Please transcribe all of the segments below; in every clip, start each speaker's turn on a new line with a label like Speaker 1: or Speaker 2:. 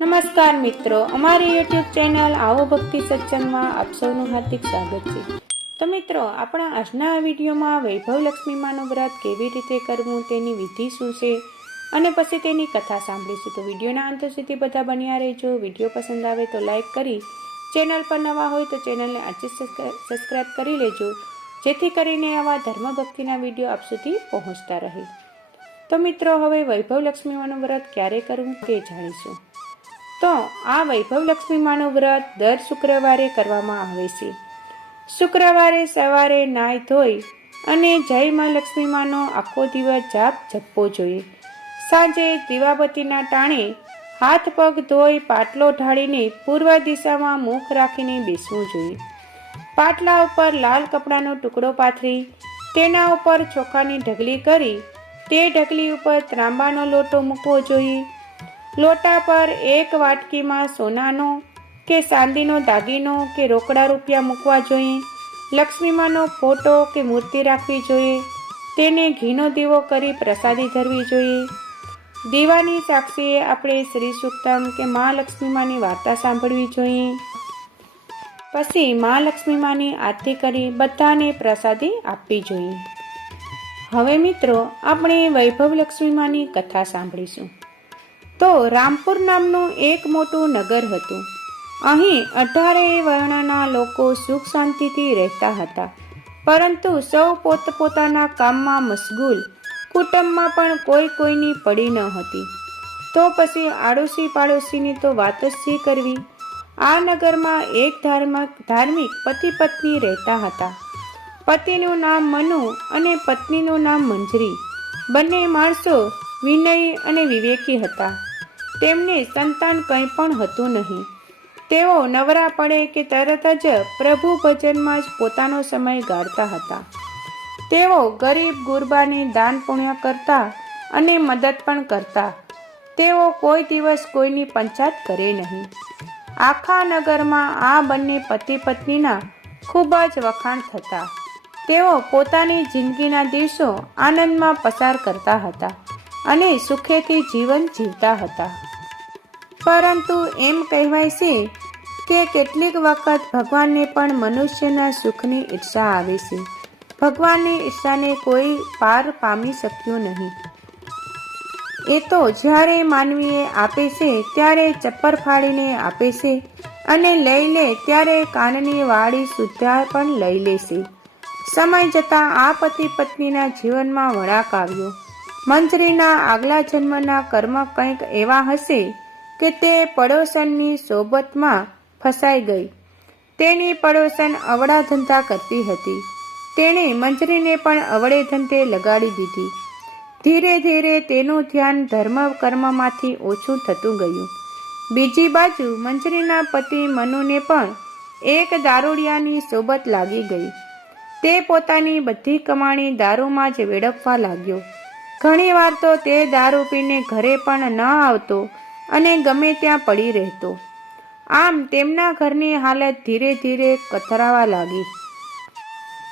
Speaker 1: નમસ્કાર મિત્રો, અમારી યુટ્યુબ ચેનલ આવો ભક્તિ સત્સંગમાં આપ સૌનું હાર્દિક સ્વાગત છે. તો મિત્રો, આપણા આજના આ વિડીયોમાં વૈભવ લક્ષ્મી માનું વ્રત કેવી રીતે કરવું તેની વિધિ શું છે અને પછી તેની કથા સાંભળીશું. તો વિડીયોના અંત સુધી બધા બન્યા રહેજો. વીડિયો પસંદ આવે તો લાઈક કરી, ચેનલ પર નવા હોય તો ચેનલને આજે સબસ્ક્રાઈબ કરી લેજો, જેથી કરીને આવા ધર્મ ભક્તિના વીડિયો આપ સુધી પહોંચતા રહે. તો મિત્રો, હવે વૈભવ લક્ષ્મીમાનું વ્રત ક્યારે કરવું તે જાણીશું. તો આ વૈભવ લક્ષ્મીમાનું વ્રત દર શુક્રવારે કરવામાં આવે છે. શુક્રવારે સવારે નાય ધોઈ અને જય મા લક્ષ્મીમાનો આખો દિવસ જાપ જપવો જોઈએ. સાંજે દીવાબત્તીના ટાણે હાથ પગ ધોઈ પાટલો ઢાળીને પૂર્વ દિશામાં મુખ રાખીને બેસવું જોઈએ. પાટલા ઉપર લાલ કપડાનો ટુકડો પાથરી, તેના ઉપર ચોખાની ઢગલી કરી, તે ઢગલી ઉપર ત્રાંબાનો લોટો મૂકવો જોઈએ લોટા પર એક વાટકીમાં સોનાનો કે ચાંદીનો દાગીનો કે રોકડા રૂપિયા મૂકવા જોઈએ, લક્ષ્મીમાનો ફોટો કે મૂર્તિ રાખવી જોઈએ, તેને ઘીનો દીવો કરી પ્રસાદી ધરવી જોઈએ. દીવાની સાક્ષીએ આપણે શ્રી સુક્તમ કે મા લક્ષ્મીમાની વાર્તા સાંભળવી જોઈએ. પછી મા લક્ષ્મીમાની આરતી કરી બધાને પ્રસાદી આપવી જોઈએ. હવે મિત્રો, આપણે વૈભવ લક્ષ્મીમાની કથા સાંભળીશું. તો રામપુર નામનું એક મોટું નગર હતું. અહીં અઢારેય વર્ણના લોકો સુખ શાંતિથી રહેતા હતા. પરંતુ સૌ પોતપોતાના કામમાં મશગુલ, કુટુંબમાં પણ કોઈ કોઈની પડી ન હતી. તો પછી આડોશી પાડોશીની તો વાત જ શી કરવી? આ નગરમાં એક ધાર્મિક ધાર્મિક પતિ પત્ની રહેતા હતા. પતિનું નામ મનુ અને પત્નીનું નામ મંજરી. બંને માણસો વિનયી અને વિવેકી હતા. તેમને સંતાન કંઈ પણ હતું નહીં. તેઓ નવરા પડે કે તરત જ પ્રભુ ભજનમાં જ પોતાનો સમય ગાળતા હતા. તેઓ ગરીબ ગુરબાની દાન પુણ્ય કરતા અને મદદ પણ કરતા. તેઓ કોઈ દિવસ કોઈની પંચાયત કરે નહીં. આખા નગરમાં આ બંને પતિ પત્નીના ખૂબ જ વખાણ થતા. તેઓ પોતાની જિંદગીના દિવસો આનંદમાં પસાર કરતા હતા અને સુખેથી જીવન જીવતા હતા. પરંતુ એમ કહેવાય છે કે કેટલીક વખત ભગવાનને પણ મનુષ્યના સુખની ઈચ્છા આવે છે. ભગવાનની ઈચ્છાને કોઈ પાર પામી શક્યું નહીં. એ તો જ્યારે માનવીએ આપે છે, ત્યારે ચપ્પર ફાડીને આપે છે અને લઈ લે, ત્યારે કાનની વાળી સુદ્ધા પણ લઈ લેશે સમય જતાં આ પતિ પત્નીના જીવનમાં વળાક આવ્યો. મંજરીના આગલા જન્મના કર્મ કંઈક એવા હશે કે તે પડોશનની સોબતમાં ફસાઈ ગઈ. તેની પડોશન અવળા ધંધા કરતી હતી. તેણે મંજરીને પણ અવળે ધંધે લગાડી દીધી. ધીરે ધીરે તેનું ધ્યાન ધર્મ કર્મમાંથી ઓછું થતું ગયું. બીજી બાજુ મંજરીના પતિ મનુને પણ એક દારૂડિયાની સોબત લાગી ગઈ. તે પોતાની બધી કમાણી દારૂમાં જ વેડફવા લાગ્યો. ઘણીવાર તો તે દારૂ પીને ઘરે પણ ન આવતો અને ગમે ત્યાં પડી રહેતો. આમ તેમના ઘરની હાલત ધીરે ધીરે કથરાવા લાગી.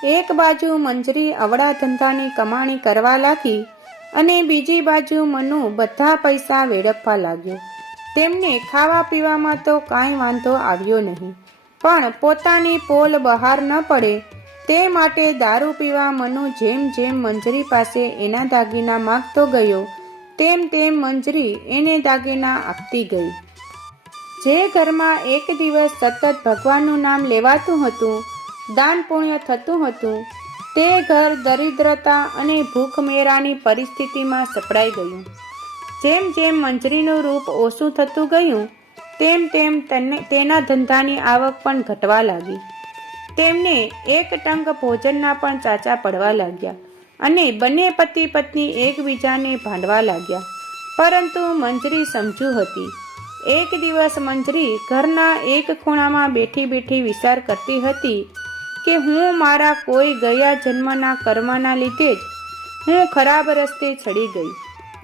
Speaker 1: એક બાજુ મંજરી અવળા ધંધાની કમાણી કરવા લાગી અને બીજી બાજુ મનુ બધા પૈસા વેડફવા લાગ્યો. તેમને ખાવા પીવામાં તો કાંઈ વાંધો આવ્યો નહીં, પણ પોતાની પોલ બહાર ન પડે તે માટે દારૂ પીવા મનુ જેમ જેમ મંજરી પાસે એના દાગીના માગતો ગયો તેમ તેમ મંજરી એને દાગીના આપતી ગઈ. જે ઘરમાં એક દિવસ સતત ભગવાનનું નામ લેવાતું હતું, દાન પુણ્ય થતું હતું, તે ઘર દરિદ્રતા અને ભૂખમેરાની પરિસ્થિતિમાં સપડાઈ ગયું. જેમ જેમ મંજરીનું રૂપ ઓછું થતું ગયું, તેમ તેમ તેના ધંધાની આવક પણ ઘટવા લાગી. તેમને એક ટંક ભોજનના પણ ચાચા પડવા લાગ્યા. અને બંને પતિ પત્ની એકબીજાને ભાંડવા લાગ્યા. પરંતુ મંજરી સમજુ હતી. એક દિવસ મંજરી ઘરના એક ખૂણામાં બેઠી બેઠી વિચાર કરતી હતી કે હું મારા કોઈ ગયા જન્મના કર્મના લીધે જ હું ખરાબ રસ્તે ચડી ગઈ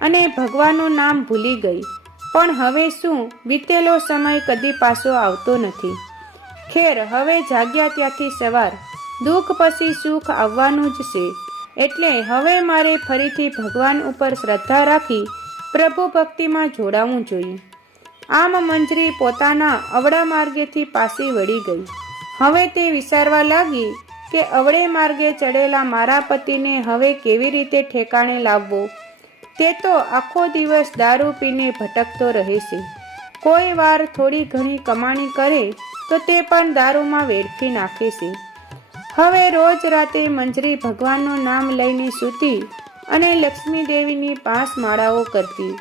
Speaker 1: અને ભગવાનનું નામ ભૂલી ગઈ. પણ હવે શું વીતેલો સમય કદી પાછો આવતો નથી. ખેર, હવે જાગ્યા ત્યાંથી સવાર. દુઃખ પછી સુખ આવવાનું જ છે. એટલે હવે મારે ફરીથી ભગવાન ઉપર શ્રદ્ધા રાખી પ્રભુ ભક્તિમાં જોડાવું જોઈએ. આમ મંજરી પોતાના અવળા માર્ગેથી પાછી વળી ગઈ. હવે તે વિચારવા લાગી કે અવળે માર્ગે ચડેલા મારા પતિને હવે કેવી રીતે ઠેકાણે લાવવો? તે તો આખો દિવસ દારૂ પીને ભટકતો રહે છે કોઈ વાર થોડી ઘણી કમાણી કરે તો તે પણ દારૂમાં વેડફી નાખે છે. હવે રોજ રાતે મંજરી ભગવાનનું નામ લઈને સૂતી અને લક્ષ્મી દેવીની પાંચ માળાઓ કરતી.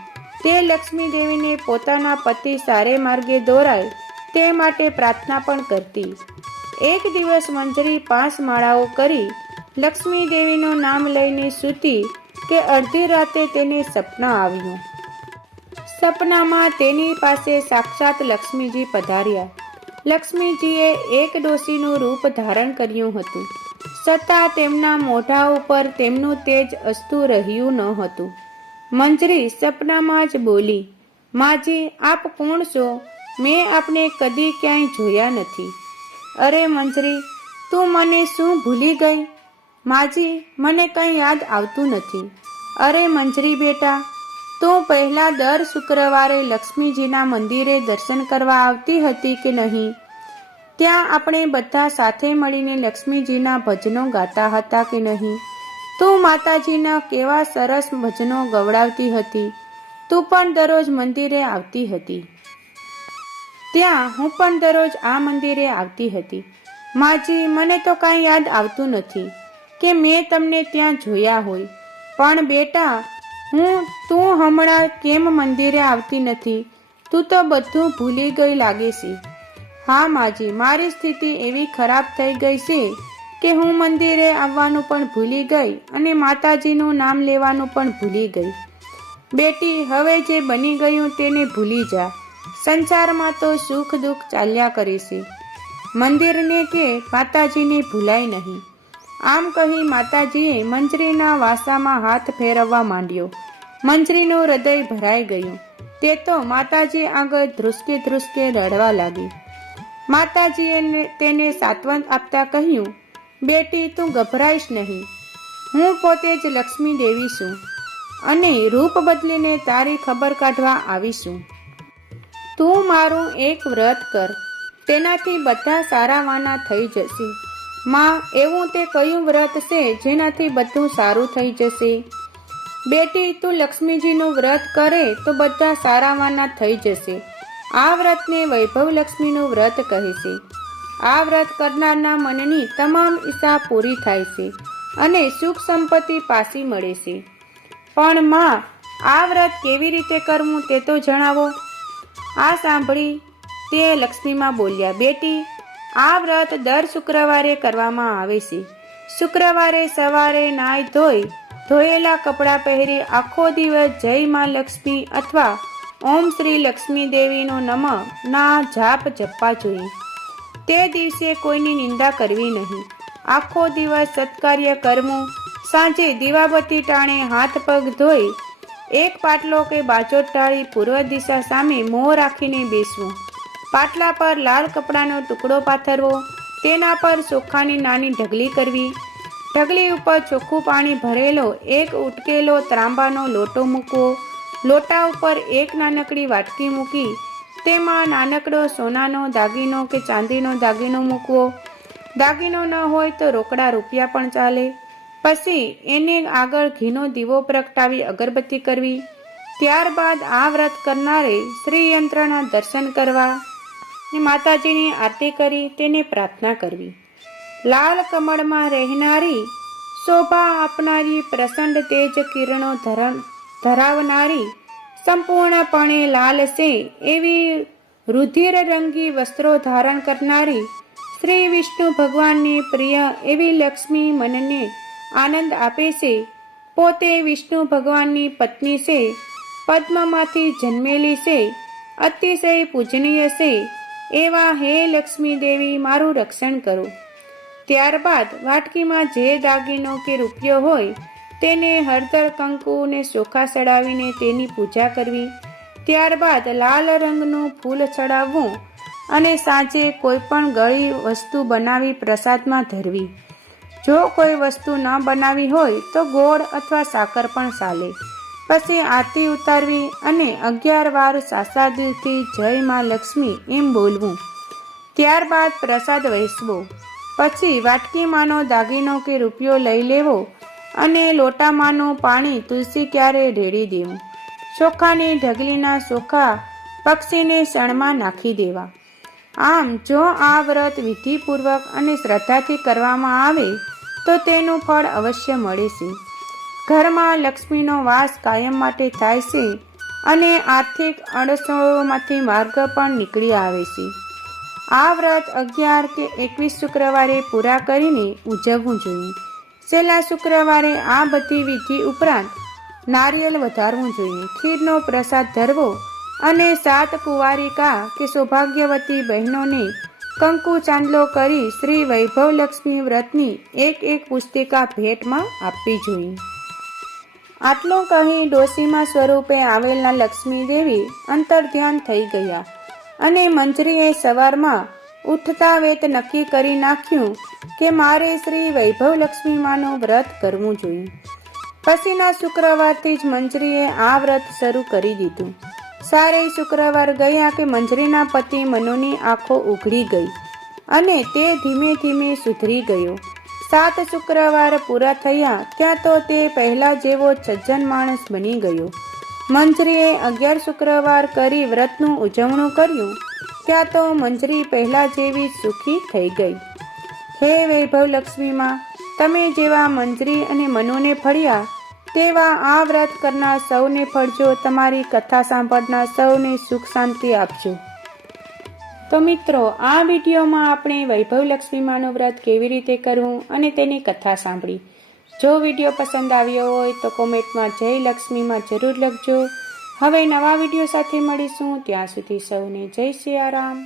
Speaker 1: તે લક્ષ્મી દેવીને પોતાના પતિ સારે માર્ગે દોરાય તે માટે પ્રાર્થના પણ કરતી. એક દિવસ મંજરી પાંચ માળાઓ કરી લક્ષ્મી દેવીનું નામ લઈને સૂતી કે અડધી રાતે તેને સપના આવ્યું. સપનામાં તેની પાસે સાક્ષાત લક્ષ્મીજી પધાર્યા. લક્ષ્મીજીએ એક ડોશીનું રૂપ ધારણ કર્યું હતું. છતાં તેમના મોઢા ઉપર તેમનું તેજ અસ્તુ રહ્યું ન હતું. મંજરી સપનામાં જ બોલી, માજી, આપ કોણ છો? મેં આપને કદી ક્યાંય જોયા નથી. અરે મંજરી, તું મને શું ભૂલી ગઈ? માજી, મને કંઈ યાદ આવતું નથી. અરે મંજરી બેટા તું પહેલા દર શુક્રવારે લક્ષ્મીજીના મંદિરે દર્શન કરવા આવતી હતી કે નહીં? ત્યાં આપણે બધા સાથે મળીને લક્ષ્મીજીના ભજનો ગાતા હતા કે નહીં? તું માતાજીના કેવા સરસ ભજનો ગવડાવતી હતી, તું પણ દરરોજ મંદિરે આવતી હતી. ત્યાં હું પણ દરરોજ આ મંદિરે આવતી હતી. માજી, મને તો કાંઈ યાદ આવતું નથી કે મેં તમને ત્યાં જોયા હોય. પણ બેટા હું તું હમણાં કેમ મંદિરે આવતી નથી? તું તો બધું ભૂલી ગઈ લાગે છે. હા માજી, મારી સ્થિતિ એવી ખરાબ થઈ ગઈ છે કે હું મંદિરે આવવાનું પણ ભૂલી ગઈ અને માતાજીનું નામ લેવાનું પણ ભૂલી ગઈ. બેટી, હવે જે બની ગયું તેને ભૂલી જા. સંસારમાં તો સુખ દુઃખ ચાલ્યા કરે છે. મંદિરને કે માતાજીને ભૂલાય નહીં. આમ કહી માતાજીએ મંજરીના વાસામાં હાથ ફેરવવા માંડ્યો. મંજરીનું હૃદય ભરાઈ ગયું. તે તો માતાજી આગળ ધ્રુસકે ધ્રુસકે રડવા લાગી. માતાજીએ તેને સાત્વંત આપતા કહ્યું, બેટી, તું ગભરાઈશ નહીં. હું પોતે જ લક્ષ્મી દેવી છું અને રૂપ બદલીને તારી ખબર કાઢવા આવીશું. તું મારું એક વ્રત કર. તેનાથી બધા સારા વાના થઈ જશે. માં, એવું તે કયું વ્રત છે જેનાથી બધું સારું થઈ જશે? બેટી, તું લક્ષ્મીજીનું વ્રત કરે તો બધા સારા વાના થઈ જશે. આ વ્રતને વૈભવ લક્ષ્મીનું વ્રત કહે છે. આ વ્રત કરનારના મનની તમામ ઈચ્છા પૂરી થાય છે અને સુખ સંપત્તિ પાછી મળે છે. પણ માં, આ વ્રત કેવી રીતે કરવું તે તો જણાવો. આ સાંભળી તે લક્ષ્મીમાં બોલ્યા, બેટી આ વ્રત દર શુક્રવારે કરવામાં આવે છે. શુક્રવારે સવારે નાય ધોઈ, ધોયેલા કપડાં પહેરી આખો દિવસ જય માં લક્ષ્મી અથવા ઓમ શ્રી લક્ષ્મી દેવીનો નમ, ના જાપ જપવા જોઈએ. તે દિવસે કોઈની નિંદા કરવી નહીં. આખો દિવસ સત્કાર્ય કરવું સાંજે દીવાબત્તી ટાણે હાથ પગ ધોઈ, એક પાટલો કે બાજોટ ટાળી પૂર્વ દિશા સામે મોં રાખીને બેસવું. પાટલા પર લાલ કપડાનો ટુકડો પાથરવો, તેના પર ચોખાની નાની ઢગલી કરવી. ઢગલી ઉપર ચોખ્ખું પાણી ભરેલો એક ઉટકેલો ત્રાંબાનો લોટો મૂકવો. લોટા ઉપર એક નાનકડી વાટકી મૂકી, તેમાં નાનકડો સોનાનો દાગીનો કે ચાંદીનો દાગીનો મૂકવો. દાગીનો ન હોય તો રોકડા રૂપિયા પણ ચાલે. પછી એને આગળ ઘીનો દીવો પ્રગટાવી અગરબત્તી કરવી. ત્યારબાદ આ વ્રત કરનારે શ્રીયંત્રના દર્શન કરવા. ને માતાજીની આરતી કરી, તેને પ્રાર્થના કરવી. લાલ કમળમાં રહેનારી, શોભા આપનારી પ્રસંડ તેજ કિરણો ધરાવનારી, સંપૂર્ણપણે લાલ છે, એવી રુધિર રંગી વસ્ત્રો ધારણ કરનારી, શ્રી વિષ્ણુ ભગવાનની પ્રિય એવી લક્ષ્મી મનને આનંદ આપે છે. પોતે વિષ્ણુ ભગવાનની પત્ની છે, પદ્મમાંથી જન્મેલી છે, અતિશય પૂજનીય છે. એવા હે લક્ષ્મી દેવી મારું રક્ષણ કરો. ત્યારબાદ વાટકીમાં જે દાગીનો કે રૂપિયો હોય, તેને હળદર, કંકુ ને ચોખા ચડાવીને તેની પૂજા કરવી. ત્યારબાદ લાલ રંગનું ફૂલ ચડાવવું અને સાંજે કોઈ પણ ગળી વસ્તુ બનાવી પ્રસાદમાં ધરવી. જો કોઈ વસ્તુ ન બનાવી હોય, તો ગોળ અથવા સાકર પણ ચાલે. પછી આરતી ઉતારવી અને અગિયાર વાર સાસાદથી જય માં લક્ષ્મી એમ બોલવું. ત્યારબાદ પ્રસાદ વહેંચવો. પછી વાટકીમાંનો દાગીનો કે રૂપિયો લઈ લેવો અને લોટામાંનું પાણી તુલસી ક્યારે રેડી દેવું. ચોખાની ઢગલીના ચોખા પક્ષીને શણમાં નાખી દેવા. આમ જો આ વ્રત વિધિપૂર્વક અને શ્રદ્ધાથી કરવામાં આવે તો તેનું ફળ અવશ્ય મળે છે. ઘરમાં લક્ષ્મીનો વાસ કાયમ માટે થાય છે અને આર્થિક અડચણોમાંથી માર્ગ પણ નીકળી આવે છે. આ વ્રત અગિયાર કે એકવીસ શુક્રવારે પૂરા કરીને ઉજવવું જોઈએ. છેલ્લા શુક્રવારે આ બધી વિધિ ઉપરાંત નારિયેલ વધારવું જોઈએ, ખીરનો પ્રસાદ ધરવો અને સાત કુંવારિકા કે સૌભાગ્યવતી બહેનોને કંકુ ચાંદલો કરી શ્રી વૈભવ લક્ષ્મી વ્રતની એક એક પુસ્તિકા ભેટમાં આપવી જોઈએ. આટલું કહી ડોસીમાં સ્વરૂપે આવેલા લક્ષ્મી દેવી અંતર ધ્યાન થઈ ગયા અને મંજરીએ સવારમાં ઉઠતા વેત નક્કી કરી નાખ્યું કે મારે શ્રી વૈભવ લક્ષ્મીમાનું વ્રત કરવું જોઈએ. પછીના શુક્રવારથી જ મંજરીએ આ વ્રત શરૂ કરી દીધું. સારે શુક્રવાર ગયા કે મંજરીના પતિ મનોની આંખો ઉઘડી ગઈ અને તે ધીમે ધીમે સુધરી ગયો. સાત શુક્રવાર પૂરા થયા ત્યાં તો તે પહેલા જેવો સજ્જન માણસ બની ગયો. મંજરીએ અગિયાર શુક્રવાર કરી વ્રતનું ઉજવણું કર્યું. ત્યાં તો મંજરી પહેલા જેવી સુખી થઈ ગઈ. હે વૈભવ લક્ષ્મીમાં, તમે જેવા મંજરી અને મનોને ફળ્યા, તેવા આ વ્રત કરનાર સૌને ફળજો, તમારી કથા સાંભળનાર સૌને સુખ શાંતિ આપજો. તો મિત્રો, આ વિડીયોમાં આપણે વૈભવ લક્ષ્મીમાનું વ્રત કેવી રીતે કરવું અને તેની કથા સાંભળી. જો વીડિયો પસંદ આવ્યો હોય તો કોમેન્ટમાં જય લક્ષ્મીમાં જરૂર લખજો. હવે નવા વીડિયો સાથે મળીશું. ત્યાં સુધી સૌને જય સિયારામ